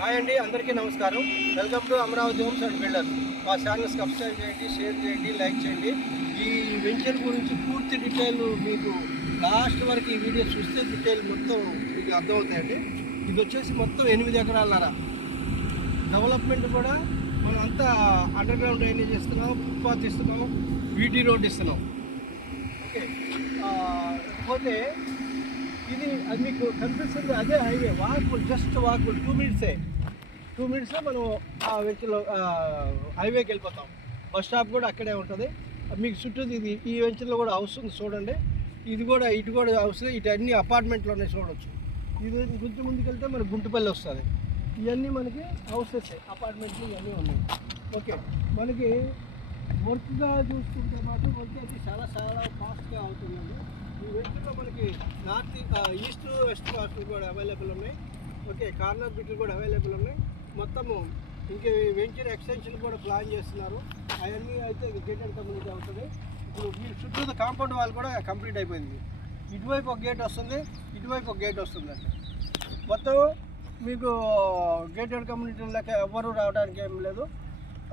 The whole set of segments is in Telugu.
హాయ్ అండి అందరికీ నమస్కారం. Welcome to Amaravati homes and builders మా ఛానల్ సబ్స్క్రైబ్ చేయండి షేర్ చేయండి లైక్ చేయండి. ఈ వెంచర్ గురించి పూర్తి డీటెయిల్ మీకు లాస్ట్ వరకు ఈ వీడియో చూస్తే డీటెయిల్ మొత్తం మీకు అర్థమవుతాయండి. ఇది వచ్చేసి మొత్తం ఎనిమిది ఎకరాలన్నర. డెవలప్మెంట్ కూడా మనం అంతా అండర్ గ్రౌండ్ డ్రైనేజ్ ఇస్తున్నాం ఫుట్పాత్ ఇస్తున్నాం వీటీ రోడ్ ఇస్తున్నాం ఓకే పోతే ఇది అది మీకు కనిపిస్తుంది. అదే హైవే వాకులు జస్ట్ వాకులు టూ మినిట్సే టూ మినిట్స్లో మనం ఆ వెంచర్లో హైవేకి వెళ్ళిపోతాం. బస్ స్టాప్ కూడా అక్కడే ఉంటుంది. మీకు చుట్టూ ఇది ఈ వెంచర్లో కూడా హౌస్ ఉంది చూడండి. ఇది కూడా ఇటు కూడా హౌస్ ఇటు అన్ని అపార్ట్మెంట్లోనే చూడొచ్చు. ఇది కొంచెం ముందుకు వెళ్తే మనకి గుంటుపల్లి వస్తుంది. ఇవన్నీ మనకి హౌసెస్ అపార్ట్మెంట్లు ఇవన్నీ ఉన్నాయి. ఓకే మనకి వర్క్గా చూసుకుంటే మాత్రం వర్క్ అయితే చాలా చాలా ఫాస్ట్గా అవుతుందండి. ఈ మనకి నార్త్ ఈస్ట్ వెస్ట్ కాస్ట్లు కూడా అవైలబుల్ ఉన్నాయి. ఓకే కార్నర్ బిట్లు కూడా అవైలబుల్ ఉన్నాయి. మొత్తము ఇంకా వెంచర్ ఎక్స్టెన్షన్ కూడా ప్లాన్ చేస్తున్నారు. అవన్నీ అయితే గేటెడ్ కమ్యూనిటీ అవుతుంది. ఇప్పుడు మీ చుట్టూ కాంపౌండ్ వాల్ కూడా కంప్లీట్ అయిపోయింది. ఇటువైపు ఒక గేట్ వస్తుంది ఇటువైపు ఒక గేట్ వస్తుంది అంటే మొత్తం మీకు గేటెడ్ కమ్యూనిటీ లెక్క ఎవ్వరూ రావడానికి ఏం లేదు.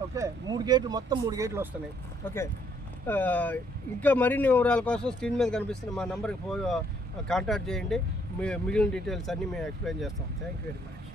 ఓకే మూడు గేట్లు మొత్తం మూడు గేట్లు వస్తున్నాయి. ఓకే ఇంకా మరిన్ని వివరాల కోసం స్క్రీన్ మీద కనిపిస్తున్న మా నెంబర్కి ఫోన్ కాంటాక్ట్ చేయండి. మిగిలిన డీటెయిల్స్ అన్నీ మేము ఎక్స్ప్లెయిన్ చేస్తాం. Thank you very much